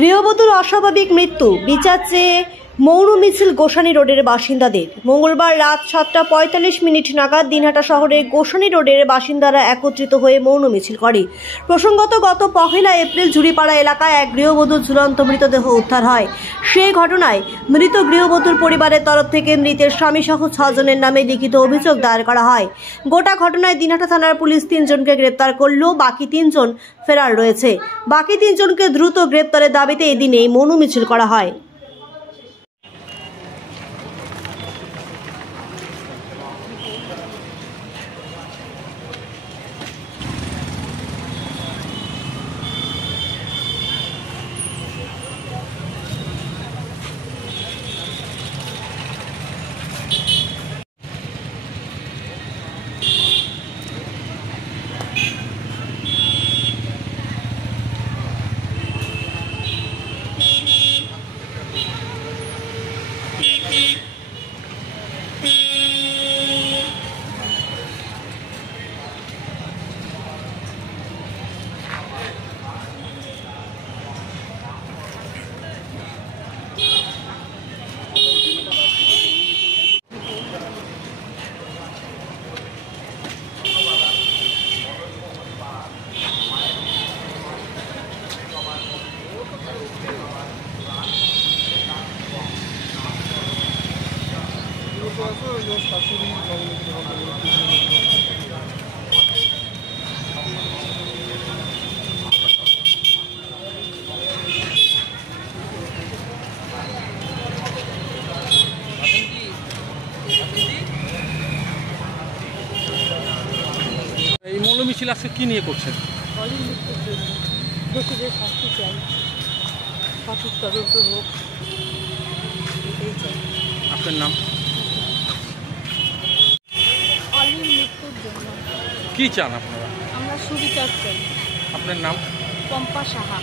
গৃহবধূর অস্বাভাবিক মৃত্যু, বিচার চেয়ে মৌন মিছিল গোসানি রোডের বাসিন্দাদের। মঙ্গলবার রাত 7:45 নাগাদ দিনহাটা শহরের গোসানি রোডের বাসিন্দারা একত্রিত হয়ে মৌন মিছিল করে। প্রসঙ্গত, গত 1 এপ্রিল ঝুড়িপাড়া এলাকায় এক গৃহবধূর ঝুলন্ত মৃতদেহ উদ্ধার হয়। সেই ঘটনায় মৃত গৃহবধূর পরিবারের তরফ থেকে মৃতের স্বামী সহ 6 জনের নামে লিখিত অভিযোগ দায়ের করা হয়। গোটা ঘটনায় দিনহাটা থানার পুলিশ 3 জনকে গ্রেপ্তার করলেও বাকি 3 জন ফেরার রয়েছে। বাকি 3 জনকে দ্রুত গ্রেপ্তারের দাবিতে এদিন এই মৌন মিছিল করা হয়। এই মৌন মিছিল আজকে কি নিয়ে করছেন? দোষীদের শাস্তি চাই, সঠিক তদন্ত হোক, এটাই চাই। আপনার নাম? অলির মৃত্যুর জন্য কি চান আপনারা? আমরা সুবিচার চাই। আপনার নাম? পম্পা সাহা।